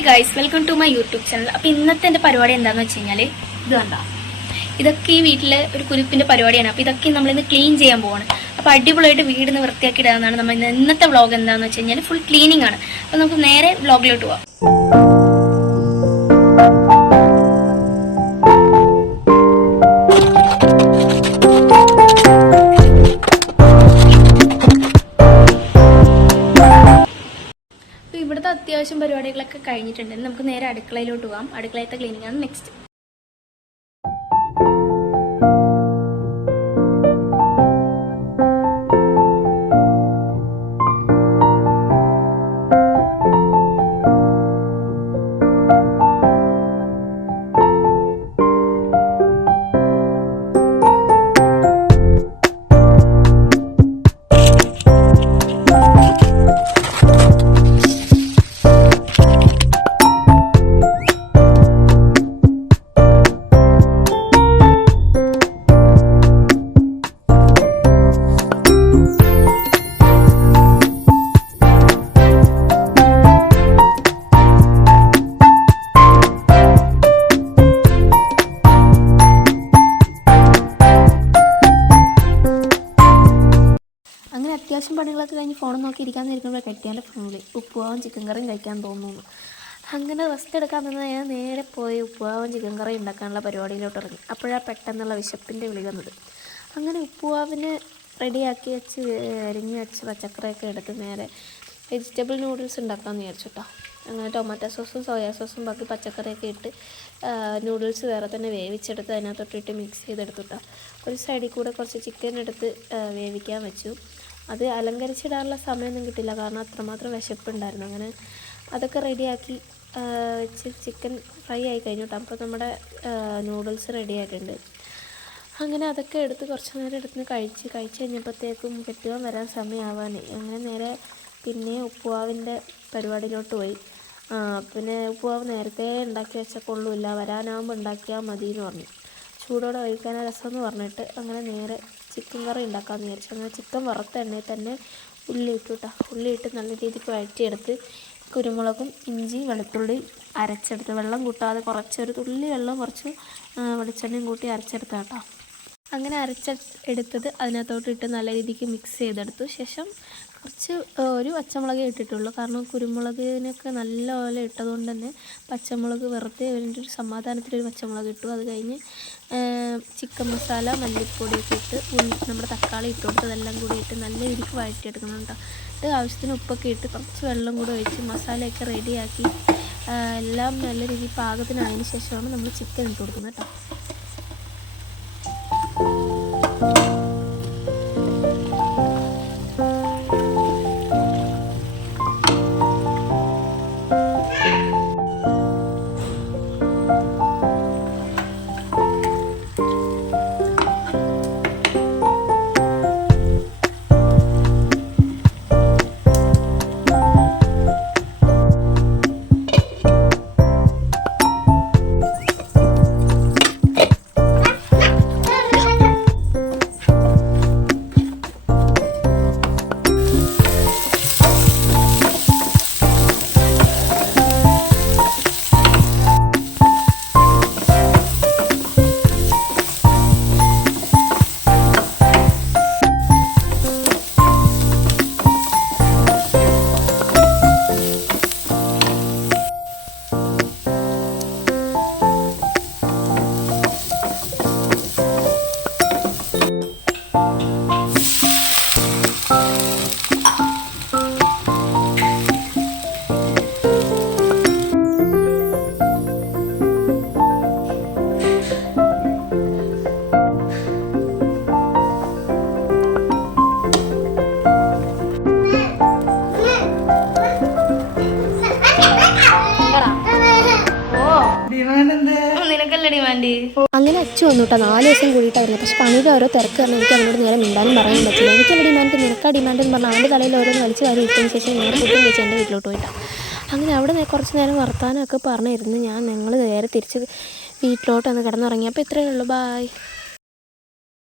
Hi guys, welcome to my YouTube channel. അപ്പോൾ ഇന്നത്തെ എൻ്റെ പരിപാടി എന്താണെന്ന് വെച്ച് കഴിഞ്ഞാൽ ഇത് കണ്ടോ, ഇതൊക്കെ ഈ വീട്ടിലെ ഒരു കുരിപ്പിൻ്റെ പരിപാടിയാണ്. അപ്പോൾ ഇതൊക്കെ നമ്മളിന്ന് ക്ലീൻ ചെയ്യാൻ പോവാണ്. അപ്പോൾ അടിപൊളിയായിട്ട് വീടിന്ന് വൃത്തിയാക്കി ഇടാനാണ് നമ്മൾ ഇന്നത്തെ വ്ളോഗ്. എന്താണെന്ന് വെച്ച് കഴിഞ്ഞാൽ ഫുൾ ക്ലീനിങ് ആണ്. അപ്പോൾ നമുക്ക് നേരെ വ്ളോഗിലോട്ട് പോവാം. ഇവിടുത്തെ അത്യാവശ്യം പരിപാടികളൊക്കെ കഴിഞ്ഞിട്ടുണ്ട്. നമുക്ക് നേരെ അടുക്കളയിലോട്ട് പോകാം. അടുക്കളയത്തെ ക്ലീനിങ് ആണ് നെക്സ്റ്റ്. അത്യാവശ്യം പണികളൊക്കെ കഴിഞ്ഞ് ഫോൺ നോക്കി ഇരിക്കാമെന്നിരിക്കുമ്പോൾ കെട്ടിയാൻ്റെ ഫോണിൽ ഉപ്പുമാവും ചിക്കൻ കറിയും കഴിക്കാൻ തോന്നുന്നു. അങ്ങനെ റെസ്റ്റ് എടുക്കാൻ തന്നെ ഞാൻ നേരെ പോയി ഉപ്പുമാവും ചിക്കൻ കറി ഉണ്ടാക്കാനുള്ള പരിപാടിയിലോട്ട് ഇറങ്ങി. അപ്പോഴാണ് പെട്ടെന്നുള്ള വിശപ്പിൻ്റെ വിളി വന്നത്. അങ്ങനെ ഉപ്പുമാവിന് റെഡിയാക്കി വെച്ച് അരിഞ്ഞ് വെച്ച് പച്ചക്കറിയൊക്കെ എടുത്ത് നേരെ വെജിറ്റബിൾ നൂഡിൽസ് ഉണ്ടാക്കാമെന്ന് വിചാരിച്ചു കേട്ടോ. അങ്ങനെ ടൊമാറ്റോ സോസും സോയാ സോസും ബാക്കി പച്ചക്കറിയൊക്കെ ഇട്ട് നൂഡിൽസ് വേറെ തന്നെ വേവിച്ചെടുത്ത് അതിനകത്തോട്ടിട്ട് മിക്സ് ചെയ്തെടുത്തു കേട്ടോ. ഒരു സൈഡിൽ കൂടെ കുറച്ച് ചിക്കൻ എടുത്ത് വേവിക്കാൻ വെച്ചു. അത് അലങ്കരിച്ചിടാനുള്ള സമയമൊന്നും കിട്ടില്ല, കാരണം അത്രമാത്രം വിശപ്പുണ്ടായിരുന്നു. അങ്ങനെ അതൊക്കെ റെഡിയാക്കി വെച്ച് ചിക്കൻ ഫ്രൈ ആയി കഴിഞ്ഞു കേട്ടോ. അപ്പോൾ നമ്മുടെ നൂഡിൽസ് റെഡി ആയിട്ടുണ്ട്. അങ്ങനെ അതൊക്കെ എടുത്ത് കുറച്ച് നേരം എടുത്ത് കഴിച്ച് കഴിഞ്ഞപ്പോഴത്തേക്കും കെട്ടുവാൻ വരാൻ സമയമാവാനേ. അങ്ങനെ നേരെ പിന്നെ ഉപ്പുമാവിൻ്റെ പരിപാടിയിലോട്ട് പോയി. പിന്നെ ഉപ്പുമാവ് നേരത്തെ ഉണ്ടാക്കി വെച്ചാൽ കൊള്ളില്ല, വരാനാകുമ്പോൾ ഉണ്ടാക്കിയാൽ മതി എന്ന് പറഞ്ഞു. ചൂടോടെ കഴിക്കാനാണ് രസമെന്ന് പറഞ്ഞിട്ട് അങ്ങനെ നേരെ ചിക്കൻ കറി ഉണ്ടാക്കാമെന്ന് വിചാരിച്ചു. അങ്ങനെ ചിക്കൻ വറുത്ത എണ്ണയിൽ തന്നെ ഉള്ളി ഇട്ടു കേട്ടോ. ഉള്ളി ഇട്ട് നല്ല രീതിക്ക് വഴറ്റിയെടുത്ത് കുരുമുളകും ഇഞ്ചി വെളുത്തുള്ളി അരച്ചെടുത്ത്, വെള്ളം കൂട്ടാതെ കുറച്ചൊരു തുള്ളി വെള്ളം കുറച്ച് വെളിച്ചെണ്ണയും കൂട്ടി അരച്ചെടുത്ത കേട്ടോ. അങ്ങനെ അരച്ചെടുത്തത് അതിനകത്തോട്ട് ഇട്ട് നല്ല രീതിക്ക് മിക്സ് ചെയ്തെടുത്തു. ശേഷം കുറച്ച് ഒരു പച്ചമുളകേ ഇട്ടിട്ടുള്ളൂ, കാരണം കുരുമുളകിനൊക്കെ നല്ലപോലെ ഇട്ടതുകൊണ്ട് തന്നെ പച്ചമുളക് വെറുതെ ഒരു സമാധാനത്തിലൊരു പച്ചമുളക് ഇട്ടു. അത് കഴിഞ്ഞ് ചിക്കൻ മസാല മല്ലിപ്പൊടിയൊക്കെ ഇട്ട് നമ്മുടെ തക്കാളി ഇട്ട് കൊടുത്ത് അതെല്ലാം കൂടി ഇട്ട് നല്ല രീതിക്ക് വഴറ്റിയെടുക്കണം കേട്ടോ. ഇട്ട് ആവശ്യത്തിന് ഉപ്പൊക്കെ ഇട്ട് കുറച്ച് വെള്ളം കൂടെ ഒഴിച്ച് മസാലയൊക്കെ റെഡിയാക്കി എല്ലാം നല്ല രീതിയിൽ പാകത്തിനായതിന് ശേഷമാണ് നമ്മൾ ചിക്കൻ ഇട്ട് കൊടുക്കുന്നത് കേട്ടോ. അങ്ങനെ അച്ചു വന്നു കേട്ടോ. 4 ദിവസം കൂടിയിട്ടായിരുന്നു. പക്ഷെ പണിയുടെ ഓരോ തിരക്ക് കാരണം എനിക്ക് അവനോട് നേരെ മിണ്ടാനും പറയാനും പറ്റില്ല. എനിക്കുള്ള ഡിമാൻഡ് നിനക്കാ ഡിമാൻഡ് എന്ന് പറഞ്ഞാൽ അവൻ്റെ തലയിൽ ഓരോന്ന് വലിച്ച് കാര്യം ഇട്ടതിന് ശേഷം നേരെ ഫുഡും വെച്ച് എൻ്റെ വീട്ടിലോട്ട് പോയിട്ടാണ്. അങ്ങനെ അവിടെ കുറച്ച് നേരം വർത്താനമൊക്കെ പറഞ്ഞിരുന്നു. ഞങ്ങൾ നേരെ തിരിച്ച് വീട്ടിലോട്ട് വന്ന് കിടന്നുറങ്ങി. അപ്പോൾ ഇത്രയേ ഉള്ളൂ. ബായ്.